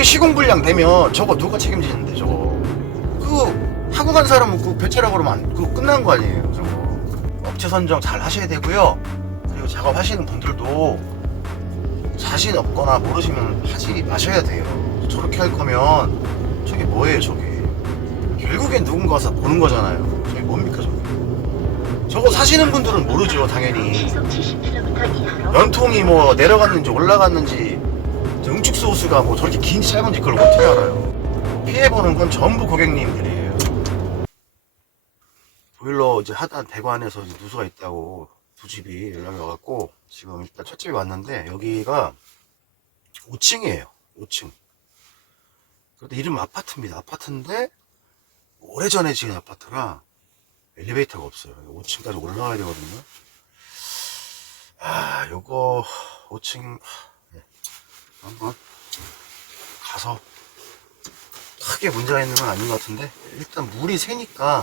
저렇게 시공불량 되면 저거 누가 책임지는데 저거. 그거 하고 간 사람은 그 배째라 그러면 그거 끝난 거 아니에요 저거. 업체 선정 잘 하셔야 되고요. 그리고 작업하시는 분들도 자신 없거나 모르시면 하지 마셔야 돼요. 저렇게 할 거면 저게 뭐예요 저게. 결국엔 누군가 와서 보는 거잖아요. 저게 뭡니까 저게. 저거 사시는 분들은 모르죠 당연히. 연통이 뭐 내려갔는지 올라갔는지 응축수 호수가 뭐 저렇게 긴지 짧은지 그걸 어떻게 알아요. 피해보는 건 전부 고객님들이에요. 보일러 이제 하단 대관에서 이제 누수가 있다고 두 집이 연락이 와갖고 지금 일단 첫 집에 왔는데 여기가 5층이에요 5층. 그런데 이름 아파트입니다. 아파트인데 오래전에 지은 아파트라 엘리베이터가 없어요. 5층까지 올라가야 되거든요. 아 요거 5층 네. 한번 가서 크게 문제가 있는 건 아닌 것 같은데 일단 물이 새니까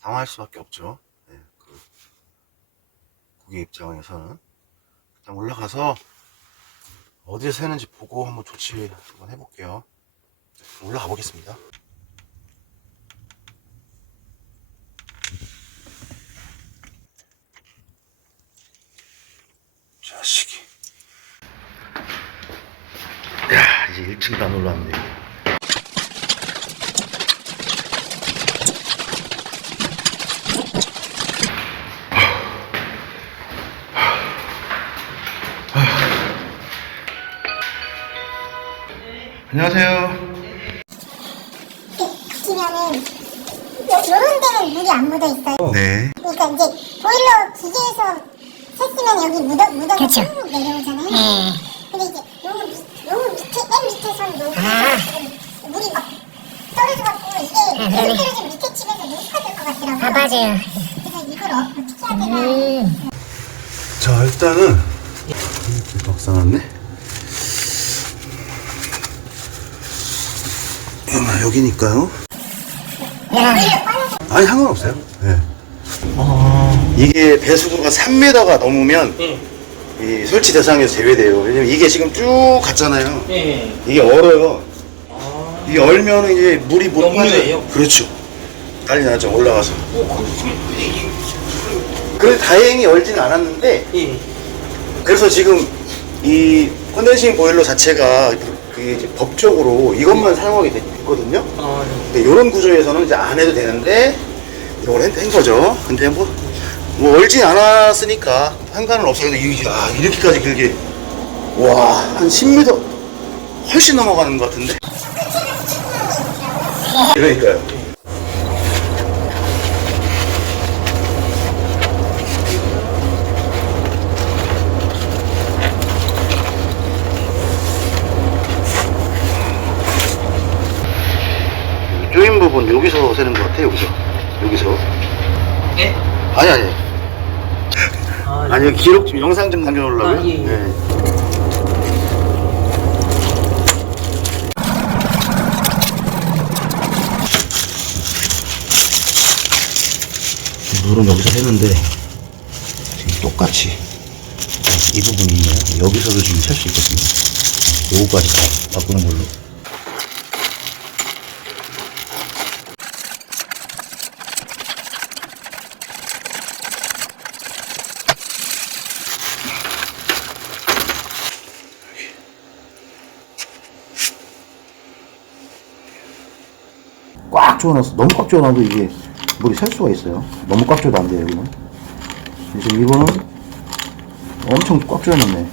당황할 수밖에 없죠. 네, 그 고객 입장에서는 일단 올라가서 어디에 새는지 보고 한번 조치 한번 해볼게요. 올라가 보겠습니다. 자식이. 야 이제 1층도 안 올라왔네. 안녕하세요. 보시면은 요런 데는 물이 안 묻어 있어요. 네. 그러니까 이제 보일러 기계에서 샜으면 여기 묻어서 그쵸. 쭉 내려오잖아요. 네. 근데 이제 요거 밑에 맨 밑에서는 물이 막 떨어져갖고 이게 그러네. 계속 떨어지면 밑에 집에서 누수가 될 것 같더라고요. 아, 맞아요. 그래서 이걸 어떻게 해야 되나. 자 일단은 이렇게 박사놨네. 여기니까요. 아니 상관없어요. 네. 이게 배수구가 3m가 넘으면 이 설치 대상에서 제외돼요. 왜냐면 이게 지금 쭉 갔잖아요. 이게 얼어요. 이게 얼면 이제 물이 못 영문이에요? 그렇죠. 난리 나죠 올라가서. 그래도 다행히 얼진 않았는데 그래서 지금 이 컨덴싱 보일러 자체가 그게 이제 법적으로 이것만 사용하게 됐거든요. 근데 이런 구조에서는 이제 안 해도 되는데 이걸 한 거죠. 근데 뭐 얼진 않았으니까 상관은 없어요. 근데 이렇게까지 길게 와 한 10m 훨씬 넘어가는 것 같은데. 그러니까요. 조인 부분 여기서 세는 것 같아. 여기서 예? 아니 아, 아니 기록 좀 영상 좀 남겨놓으려고요. 아, 예, 예. 네. 물은 여기서 새는데 지금 똑같이 이 부분이 있네요. 여기서도 지금 셀 수 있거든요. 요거까지 다 바꾸는 걸로. 꽉 조여놨어. 너무 꽉 조여놔도 이게 물이 셀 수가 있어요. 너무 꽉 조여도 안 돼요, 여기는. 지금 이거는 엄청 꽉 조여놨네.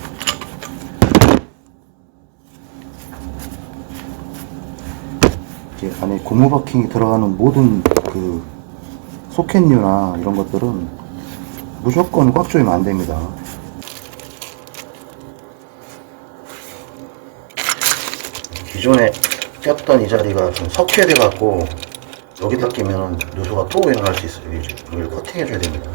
이게 안에 고무 바킹이 들어가는 모든 그 소켓류나 이런 것들은 무조건 꽉 조이면 안 됩니다. 기존에 꼈던 이 자리가 좀 석회돼 갖고 여기다 끼면 누수가 또 일어날 수 있어요. 이걸 커팅해 줘야 됩니다.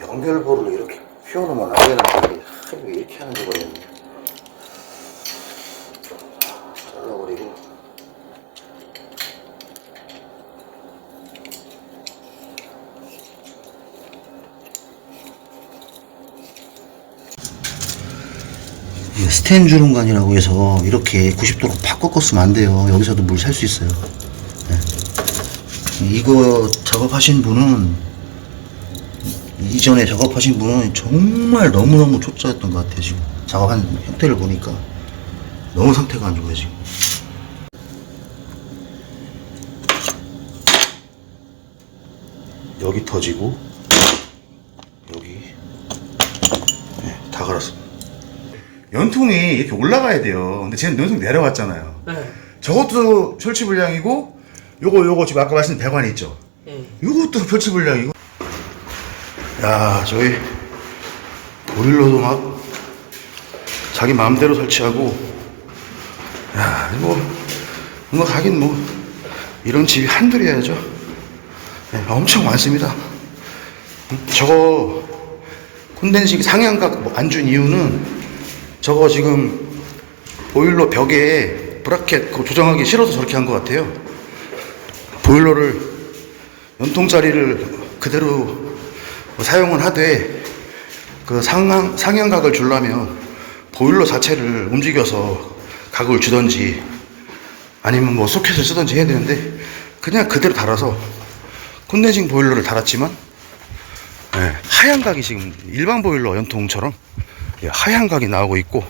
연결부를 이렇게 휘어놓으면 안 되는데 왜 이렇게 하는지 모르겠네. 잘라버리고 스텐 주름관이라고 해서 이렇게 90도로 팍 꺾었으면 안 돼요. 여기서도 물 살 수 있어요. 네. 이거 작업하신 분은, 이전에 작업하신 분은 정말 너무너무 초짜였던 것 같아요. 지금 작업한 형태를 보니까 너무 상태가 안 좋아요. 지금 여기 터지고 여기, 네, 다 갈았습니다. 연통이 이렇게 올라가야 돼요. 근데 쟤는 연통 내려왔잖아요. 네. 저것도 설치 불량이고, 요거 지금 아까 말씀드린 배관이 있죠. 네. 요것도 설치 불량이고. 야, 저희 보일러도 막 자기 마음대로 설치하고. 야, 뭐 가긴 뭐 이런 집이 한둘이야죠. 네, 엄청 많습니다. 저거 콘덴싱 상향각 안 준 이유는, 저거 지금 보일러 벽에 브라켓 그거 조정하기 싫어서 저렇게 한 것 같아요. 보일러를 연통짜리를 그대로 사용은 하되, 그 상향각을 주려면 보일러 자체를 움직여서 각을 주던지 아니면 뭐 소켓을 쓰던지 해야 되는데, 그냥 그대로 달아서 콘덴싱 보일러를 달았지만, 네, 하얀 각이 지금 일반 보일러 연통처럼 하얀 각이 나오고 있고,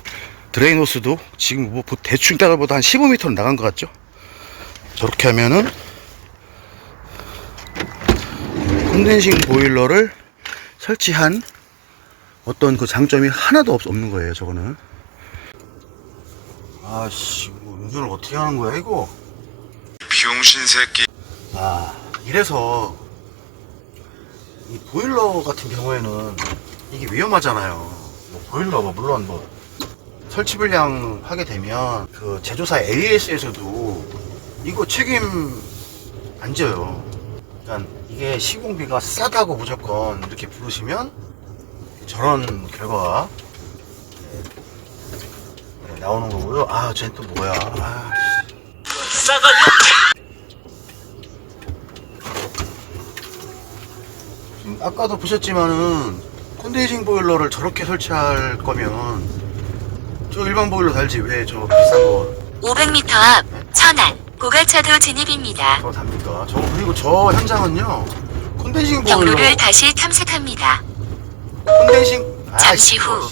드레인 호스도 지금 뭐 대충 따라보다 한 15m는 나간 것 같죠. 저렇게 하면은 콘덴싱 보일러를 설치한 어떤 그 장점이 하나도 없는 거예요. 저거는. 아씨, 뭐 운전을 어떻게 하는 거야 이거? 병신 새끼. 아, 이래서 이 보일러 같은 경우에는 이게 위험하잖아요. 뭐 보일러 물론 뭐 설치 불량 하게 되면 그 제조사 AS에서도 이거 책임 안 져요. 그러니까 이게 시공비가 싸다고 무조건 이렇게 부르시면 저런 결과가 나오는 거고요. 아, 쟤는 또 뭐야? 아, 아까도 보셨지만은 콘덴싱 보일러를 저렇게 설치할 거면 저 일반 보일러 달지 왜 저 비싼 거 500m 앞 천안 고가차도 진입입니다. 저거 답니까? 저 그리고 저 현장은요 콘덴싱 보일러 경로를 다시 탐색합니다. 콘덴싱 잠시 후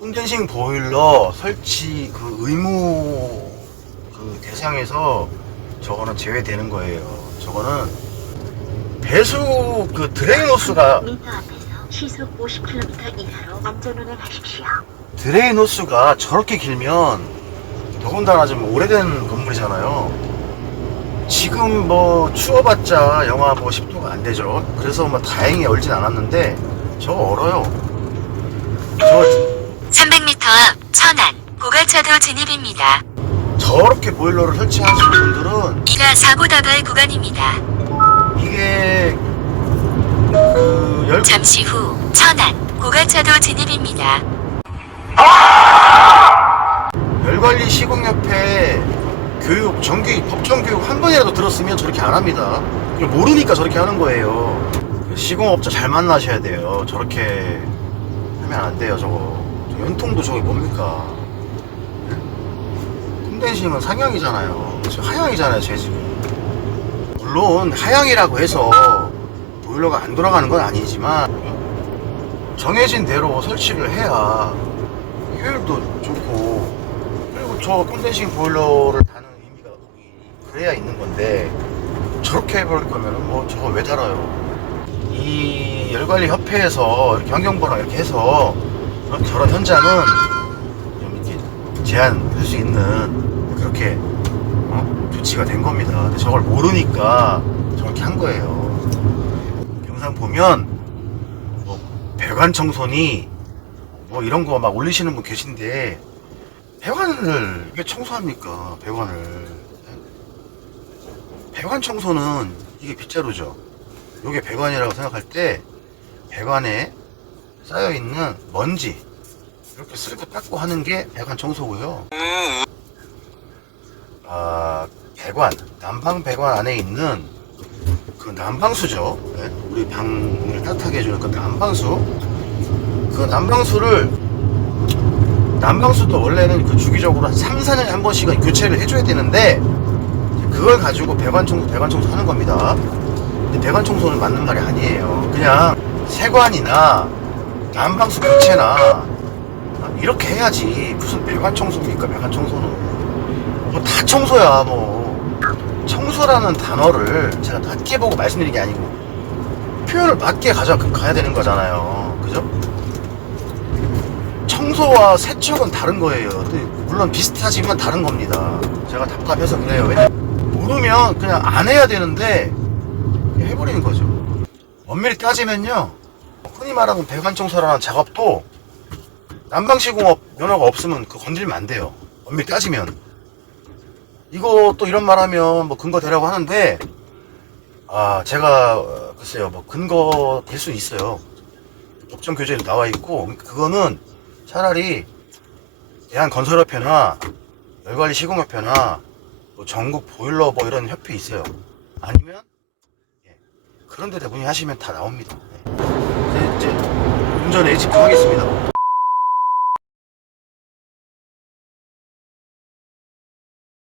콘덴싱 보일러 설치 그 의무 그 대상에서 저거는 제외되는 거예요. 저거는 배수 그 드레인 호스가 미터 앞에서 시속 50km 이하로 안전 운행하십시오. 드레인 호스가 저렇게 길면 더군다나 좀 오래된 건물이잖아요. 지금 뭐 추워봤자 영하 뭐 10도가 안 되죠. 그래서 뭐 다행히 얼진 않았는데 저거 얼어요. 저 300m 앞 천안 고가차도 진입입니다. 저렇게 보일러를 설치하시는 분들은 이가 사고 다발 구간입니다. 이게 그 잠시 후 천안 고가차도 진입입니다. 열관리 시공협회 교육 정기 법정 교육 한 번이라도 들었으면 저렇게 안 합니다. 그걸 모르니까 저렇게 하는 거예요. 시공업자 잘 만나셔야 돼요. 저렇게 하면 안 돼요. 저거 저 연통도 저게 뭡니까? 콘덴싱은 상향이잖아요. 저 하향이잖아요. 제 지금 물론 하향이라고 해서 보일러가 안 돌아가는 건 아니지만 정해진 대로 설치를 해야 효율도 좋고, 그리고 저 콘덴싱 보일러를 다는 의미가 거기 그래야 있는 건데 저렇게 해버릴 거면은 뭐 저거 왜 달아요? 이 열관리 협회에서 이렇게 환경부랑 이렇게 해서 저런 현장은 좀 이렇게 제한할 수 있는 그렇게 조치가 된 겁니다. 근데 저걸 모르니까 저렇게 한 거예요. 영상 보면 뭐 배관 청소니 뭐 이런 거 막 올리시는 분 계신데 배관을 왜 청소합니까? 배관 청소는 이게 빗자루죠. 이게 배관이라고 생각할 때 배관에 쌓여있는 먼지 이렇게 쓸고 닦고 하는 게 배관 청소고요. 배관, 난방 배관 안에 있는 그 난방수죠. 네? 우리 방을 따뜻하게 해주는 그 난방수. 그 난방수를 난방수도 원래는 그 주기적으로 한 3, 4년에 한 번씩은 교체를 해줘야 되는데 그걸 가지고 배관 청소 하는 겁니다. 근데 배관 청소는 맞는 말이 아니에요. 그냥 세관이나 난방수 교체나 이렇게 해야지. 무슨 배관 청소입니까? 배관 청소는 뭐 다 청소야. 뭐 청소라는 단어를 제가 낮게 보고 말씀드린 게 아니고 표현을 맞게 가야 되는 거잖아요. 그죠? 청소와 세척은 다른 거예요. 물론 비슷하지만 다른 겁니다. 제가 답답해서 그래요. 왜냐면 모르면 그냥 안 해야 되는데 해버리는 거죠. 엄밀히 따지면요, 흔히 말하는 배관 청소라는 작업도 난방시공업 면허가 없으면 그거 건드리면 안 돼요. 엄밀히 따지면. 이거 또 이런 말 하면 뭐 근거 대라고 하는데, 제가 글쎄요, 뭐 근거 될 수 있어요. 법정 교재에도 나와 있고, 그거는 차라리 대한건설협회나 열관리시공협회나 뭐 전국 보일러 뭐 이런 협회 있어요. 아니면 그런 데 문의하시면 다 나옵니다. 이제 운전에 집중하겠습니다.